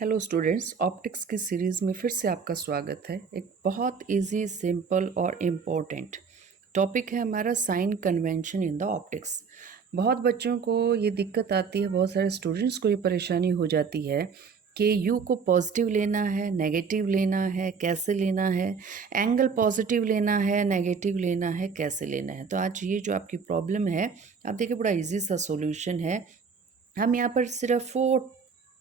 Hello students, optics की series में फिर से आपका स्वागत है। एक बहुत इजी, सिंपल और इम्पोर्टेंट टॉपिक है हमारा sign convention in the optics. बहुत बच्चों को ये दिक्कत आती है, बहुत सारे स्टूडेंट्स को ये परेशानी हो जाती है कि यू को पॉजिटिव लेना है, नेगेटिव लेना है, कैसे लेना है, एंगल पॉजिटिव लेना है, नेगेटिव लेना है, कैसे लेना है। तो आज ये जो आपकी प्रॉब्लम है, आप देखिए बड़ा इजी सा सॉल्यूशन है। हम यहाँ पर सिर्फ 4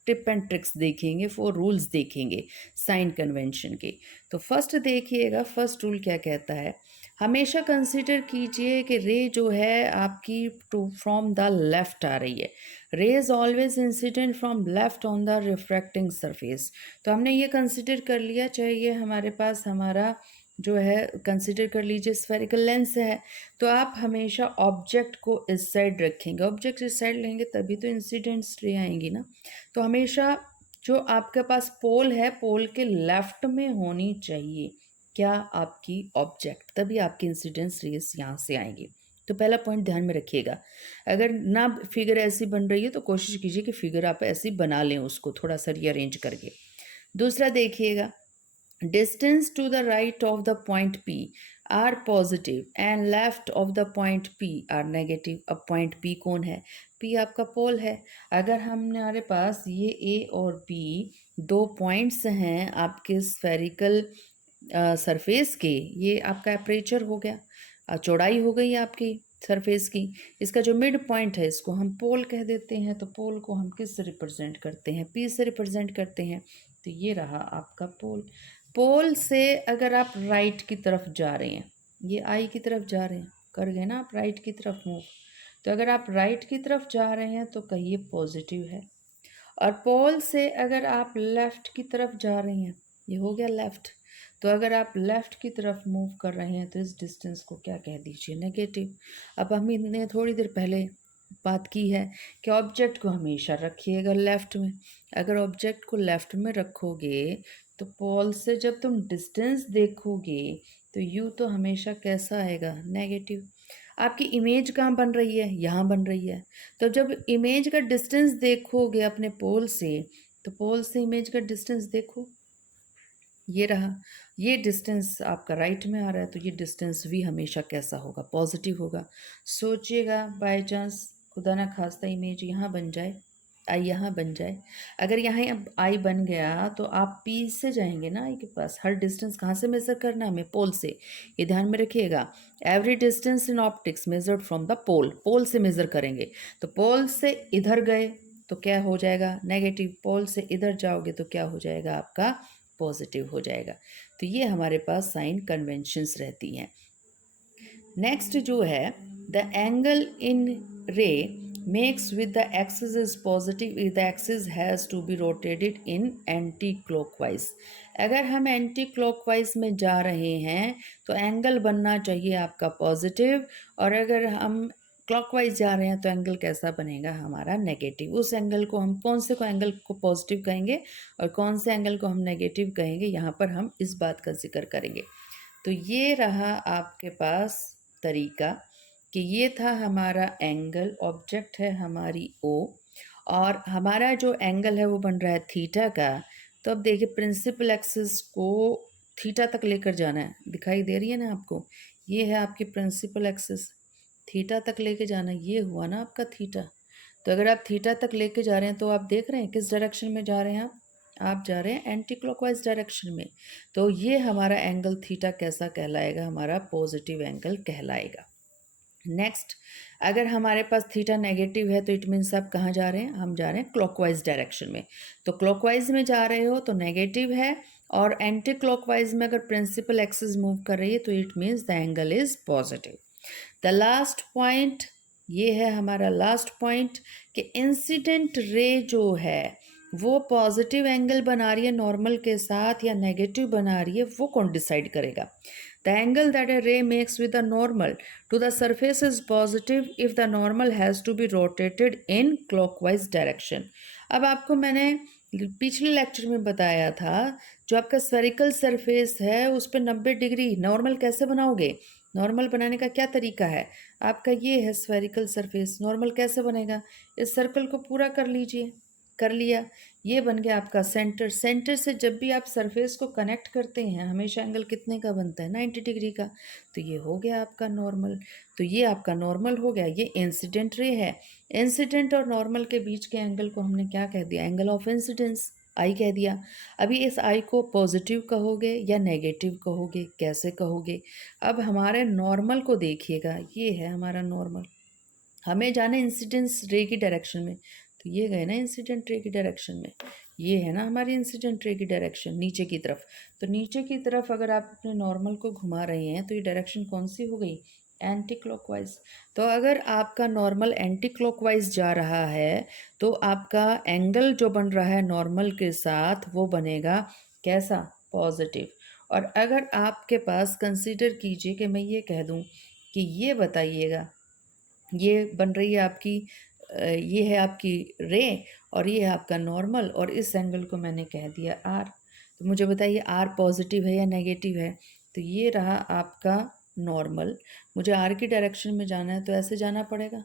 टिप एंड ट्रिक्स देखेंगे, 4 रूल्स देखेंगे साइन कन्वेंशन के। तो फर्स्ट देखिएगा, फर्स्ट रूल क्या कहता है। हमेशा कंसीडर कीजिए कि रे जो है आपकी टू फ्रॉम द लेफ्ट आ रही है। रे is always incident from left on the refracting surface. तो हमने ये कंसीडर कर लिया, चाहे ये हमारे पास हमारा जो है कंसीडर कर लीजिए स्फेरिकल लेंस है, तो आप हमेशा ऑब्जेक्ट को इस साइड रखेंगे। ऑब्जेक्ट इस साइड लेंगे तभी तो इंसिडेंट्स रे आएंगी ना। तो हमेशा जो आपके पास पोल है, पोल के लेफ्ट में होनी चाहिए क्या आपकी ऑब्जेक्ट, तभी आपकी इंसिडेंस रेस यहाँ से आएंगी। तो पहला पॉइंट ध्यान में रखिएगा। अगर ना फिगर ऐसी बन रही है तो कोशिश कीजिए कि फिगर आप ऐसी बना लें, उसको थोड़ा सा रीअरेंज करके। दूसरा देखिएगा, distance to the right of the point P are positive and left of the point P are negative। अब point P कौन है? P आपका पोल है। अगर हमारे पास ये A और B दो पॉइंट्स हैं आपके स्फेरिकल सरफेस के, ये आपका एपरेचर हो गया, चौड़ाई हो गई आपकी सरफेस की। इसका जो मिड पॉइंट है इसको हम पोल कह देते हैं। तो पोल को हम किस से रिप्रेजेंट करते हैं? P से रिप्रेजेंट करते हैं। तो ये रहा आपका पोल। पोल से अगर आप राइट की तरफ जा रहे हैं, ये आई की तरफ जा रहे हैं, कर गए ना आप राइट की तरफ मूव। तो अगर आप राइट की तरफ जा रहे हैं तो कहिए पॉजिटिव है। और पोल से अगर आप लेफ्ट की तरफ जा रही हैं, ये हो गया लेफ्ट। तो अगर आप लेफ्ट की तरफ मूव कर रहे हैं तो इस डिस्टेंस को क्या कह दीजिए? नेगेटिव। अब हमने थोड़ी देर पहले बात की है कि ऑब्जेक्ट को हमेशा रखिएगा लेफ्ट में। अगर ऑब्जेक्ट को लेफ्ट में रखोगे तो पोल से जब तुम डिस्टेंस देखोगे तो यू तो हमेशा कैसा आएगा? नेगेटिव। आपकी इमेज कहाँ बन रही है? यहाँ बन रही है। तो जब इमेज का डिस्टेंस देखोगे अपने पोल से, तो पोल से इमेज का डिस्टेंस देखो, ये रहा। ये डिस्टेंस आपका राइट में आ रहा है, तो ये डिस्टेंस भी हमेशा कैसा होगा? पॉजिटिव होगा। सोचिएगा बाय चांस खुदा ना खास्ता इमेज यहाँ बन जाए, आई यहाँ बन जाए। अगर यहाँ अब आई बन गया तो आप पी से जाएंगे ना आई के पास। हर डिस्टेंस कहाँ से मेज़र करना है हमें? पोल से। ये ध्यान में रखिएगा, every distance in optics measured from the pole. Pole से मेज़र करेंगे। तो पोल से इधर गए तो क्या हो जाएगा? नेगेटिव। पोल से इधर जाओगे तो क्या हो जाएगा? आपका पॉजिटिव हो जाएगा। तो ये हमारे पास साइन कन्वेंशंस रहती हैं। नेक्स्ट जो है, the angle in ray makes with the axis is positive if the axis has to be rotated in anti clockwise. अगर हम एंटी क्लॉकवाइज में जा रहे हैं तो एंगल बनना चाहिए आपका पॉजिटिव, और अगर हम क्लॉकवाइज जा रहे हैं तो एंगल कैसा बनेगा? हमारा नेगेटिव। उस एंगल को हम कौन से को एंगल को पॉजिटिव कहेंगे और कौन से एंगल को हम नेगेटिव कहेंगे, यहाँ पर हम इस बात का जिक्र करेंगे। तो ये रहा आपके पास तरीका कि ये था हमारा एंगल, ऑब्जेक्ट है हमारी ओ, और हमारा जो एंगल है वो बन रहा है थीटा का। तो अब देखिए प्रिंसिपल एक्सिस को थीटा तक लेकर जाना है, दिखाई दे रही है ना आपको? ये है आपकी प्रिंसिपल एक्सिस, थीटा तक लेके जाना, ये हुआ ना आपका थीटा। तो अगर आप थीटा तक लेके जा रहे हैं तो आप देख रहे हैं किस डायरेक्शन में जा रहे हैं आप जा रहे हैं एंटी क्लॉकवाइज डायरेक्शन में। तो ये हमारा एंगल थीटा कैसा कहलाएगा? हमारा पॉजिटिव एंगल कहलाएगा। नेक्स्ट, अगर हमारे पास थीटा नेगेटिव है तो इट मीन्स आप कहाँ जा रहे हैं? हम जा रहे हैं क्लॉकवाइज डायरेक्शन में। तो क्लॉकवाइज में जा रहे हो तो नेगेटिव है, और एंटी क्लॉकवाइज में अगर प्रिंसिपल एक्सिस मूव कर रही है तो it means the angle is positive. The last point, ये है हमारा लास्ट पॉइंट कि इंसिडेंट रे जो है वो पॉजिटिव एंगल बना रही है नॉर्मल के साथ या नेगेटिव बना रही है, वो कौन डिसाइड करेगा? The angle that a ray makes with the normal to the surface is positive if the normal has to be rotated in clockwise direction. अब आपको मैंने पिछले लेक्चर में बताया था, जो आपका स्फेरिकल सरफेस है उस पर 90 डिग्री नॉर्मल कैसे बनाओगे? नॉर्मल बनाने का क्या तरीका है? आपका ये है स्फेरिकल सरफेस, नॉर्मल कैसे बनेगा? इस सर्कल को पूरा कर लीजिए, कर लिया, ये बन गया आपका सेंटर। सेंटर से जब भी आप सरफेस को कनेक्ट करते हैं हमेशा एंगल कितने का बनता है, 90 डिग्री का। तो ये हो गया आपका नॉर्मल। तो ये आपका नॉर्मल हो गया, ये इंसिडेंट रे है। इंसिडेंट और नॉर्मल के बीच के एंगल को हमने क्या कह दिया, एंगल ऑफ इंसिडेंस, आई कह दिया। अभी इस आई को पॉजिटिव कहोगे या नेगेटिव कहोगे, कैसे कहोगे? अब हमारे नॉर्मल को देखिएगा, ये है हमारा नॉर्मल, हमें जाना इंसिडेंस रे की डायरेक्शन में, तो ये गए ना इंसिडेंट रे की डायरेक्शन में, ये है ना हमारी इंसिडेंट रे की डायरेक्शन नीचे की तरफ। तो नीचे की तरफ अगर आप अपने नॉर्मल को घुमा रहे हैं तो ये डायरेक्शन कौन सी हो गई, एंटी क्लॉकवाइज। तो अगर आपका नॉर्मल एंटी क्लॉकवाइज जा रहा है तो आपका एंगल जो बन रहा है नॉर्मल के साथ वो बनेगा कैसा, पॉजिटिव। और अगर आपके पास, कंसीडर कीजिए कि मैं ये कह दूं कि ये बताइएगा, ये बन रही है आपकी ये है आपकी रे और ये है आपका नॉर्मल, और इस एंगल को मैंने कह दिया आर। तो मुझे बताइए आर पॉजिटिव है या नेगेटिव है? तो ये रहा आपका नॉर्मल। मुझे आर की डायरेक्शन में जाना है तो ऐसे जाना पड़ेगा।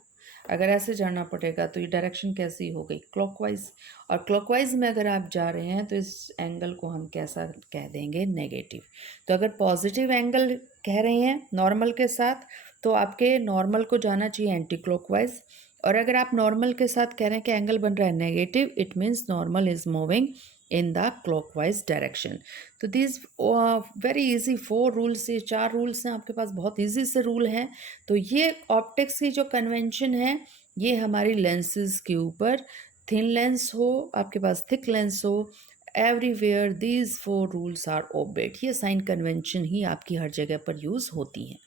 अगर ऐसे जाना पड़ेगा तो ये डायरेक्शन कैसी हो गई, क्लॉकवाइज। और क्लॉकवाइज में अगर आप जा रहे हैं तो इस एंगल को हम कैसा कह देंगे, नेगेटिव। तो अगर पॉजिटिव एंगल कह रहे हैं नॉर्मल के साथ तो आपके नॉर्मल को जाना चाहिए एंटी क्लॉकवाइज। और अगर आप नॉर्मल के साथ कह रहे हैं कि एंगल बन रहा है negative, it means normal is moving in the clockwise direction. तो दिस वेरी इजी 4 रूल्स, ये 4 रूल्स हैं आपके पास, बहुत इजी से रूल हैं। तो ये ऑप्टिक्स की जो कन्वेंशन है, ये हमारी लेंसेज के ऊपर, थिन लेंस हो आपके पास, थिक लेंस हो, everywhere these 4 rules are obeyed. ये साइन कन्वेंशन ही आपकी हर जगह पर यूज़ होती हैं।